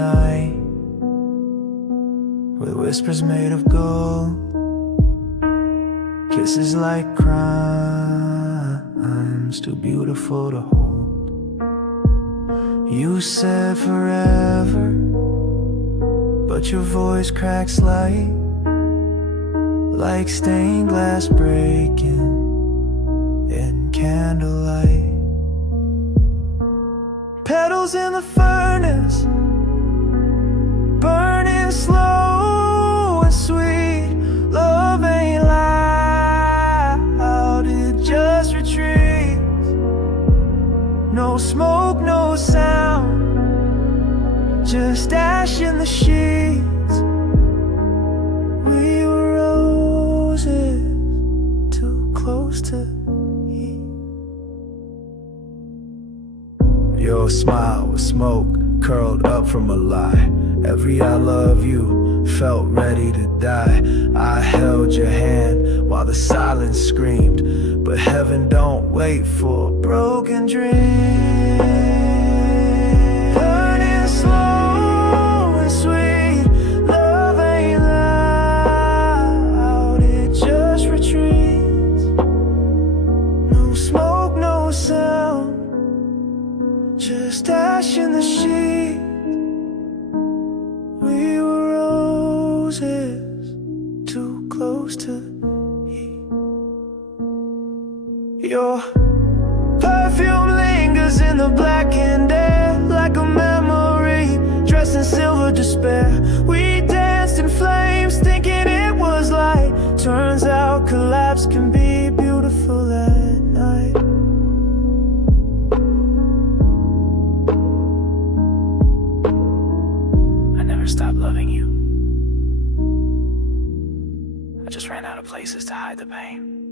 night, with whispers made of gold, kisses like crimes, too beautiful to hold. You said forever, but your voice cracks light, like stained glass breaking in candlelight. Petals in the furnace, burning slow and sweet. Love ain't loud, it just retreats. No smoke, no sound, just ash in the sheets. We were roses, too close to heat. Your smile was smoke curled up from a lie. Every I love you felt ready to die. I held your hand while the silence screamed, but heaven don't wait for broken dreams. Burning slow and sweet, love ain't loud, it just retreats. No smoke, no sound, just ash in the sheet. We were roses, too close to heat. Your perfume lingers in the blackened air, like a memory dressed in silver despair. We danced in flames, thinking it was light. Turns out collapse can be beautiful at night. I never stopped loving you. I just ran out of places to hide the pain.